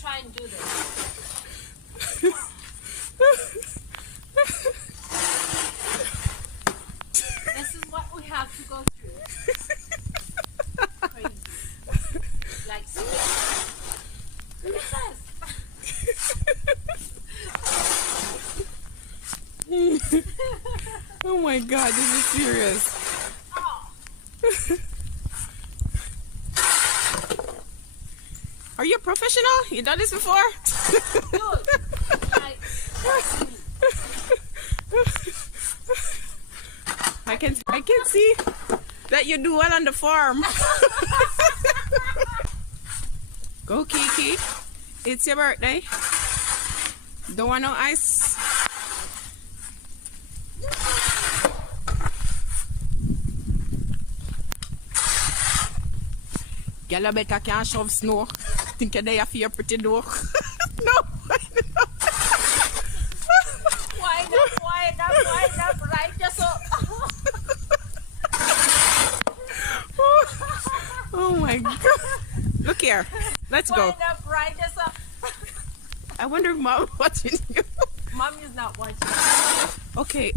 try and do this. This is what we have to go through. Crazy. Like, seriously. Look at this. Oh my God, this is serious. Oh. Are you a professional? You done this before? Dude, like, trust me. I can see that you do well on the farm. Go Kiki. It's your birthday. Don't want no ice. Girl, better can't shove snow. Think you're there for your pretty door. No. Wind up, right just up. Oh my God. Look here. Let's go. Wind up, right just up. I wonder if Mom watching you. Mom is not watching. Okay.